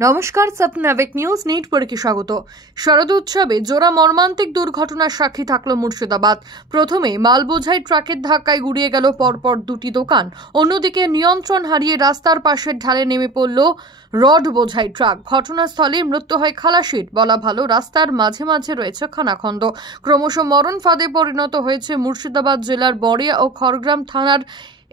নমস্কার, সাপনাভিক নিউজ নেটওয়ার্কে স্বাগত। শারদ উৎসবে জোড়া মর্মান্তিক দুর্ঘটনার সাক্ষী থাকলো মুর্শিদাবাদ। প্রথমে মালবোঝাই ট্রাকের ধাক্কায় গুড়িয়ে গেল পরপর দুটি দোকান। অন্যদিকে নিয়ন্ত্রণ হারিয়ে রাস্তার পাশের ঢালে নেমে পড়ল রড বোঝাই ট্রাক। ঘটনাস্থলে মৃত্যু হয় খালাসির। বলা ভালো, রাস্তার মাঝে মাঝে রয়েছে খানাখন্দ। ক্রমশ মরণ ফাঁদে পরিণত হয়েছে মুর্শিদাবাদ জেলার বড়িয়া ও খড়গ্রাম থানার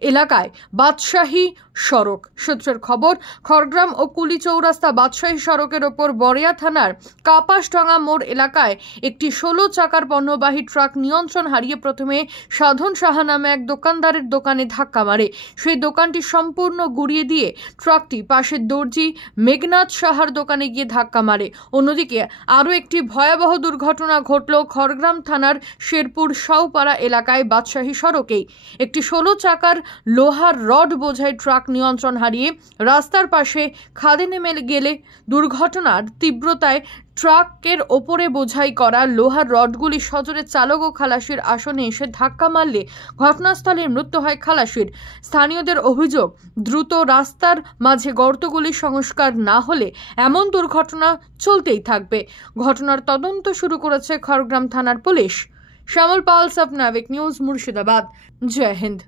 এলাকায় বাদশাহী সড়ক। সূত্রের খবর, খড়গ্রাম ও কুলি চৌরাস্তা বাদশাহী সড়কের ওপর বড়িয়া থানার কাপাসডাঙ্গা মোড় এলাকায় একটি 16 চাকার পণ্যবাহী ট্রাক নিয়ন্ত্রণ হারিয়ে প্রথমে সাধন সাহা নামে এক দোকানদারের দোকানে ধাক্কা মারে। সেই দোকানটি সম্পূর্ণ গুড়িয়ে দিয়ে ট্রাকটি পাশের দর্জি মেঘনাথ সাহার দোকানে গিয়ে ধাক্কা মারে। অন্যদিকে আরও একটি ভয়াবহ দুর্ঘটনা ঘটল খড়গ্রাম থানার শেরপুর শাওপাড়া এলাকায় বাদশাহী সড়কেই। একটি 16 চাকার লোহার রড বোঝাই ট্রাক নিয়ন্ত্রণ হারিয়ে রাস্তার পাশে খাদে নেমে গেলে দুর্ঘটনার তীব্রতায় ট্রাকের ওপরে বোঝাই করা লোহার রডগুলি সজোরে চালক ও খালাসির আসনে এসে ধাক্কা মারলে ঘটনাস্থলে মৃত্যু হয় খালাসির। স্থানীয়দের অভিযোগ, দ্রুত রাস্তার মাঝে গর্তগুলি সংস্কার না হলে এমন দুর্ঘটনা চলতেই থাকবে। ঘটনার তদন্ত শুরু করেছে খড়গ্রাম থানার পুলিশ। শ্যামল পাল, সাপনাভিক নিউজ, মুর্শিদাবাদ। জয় হিন্দ।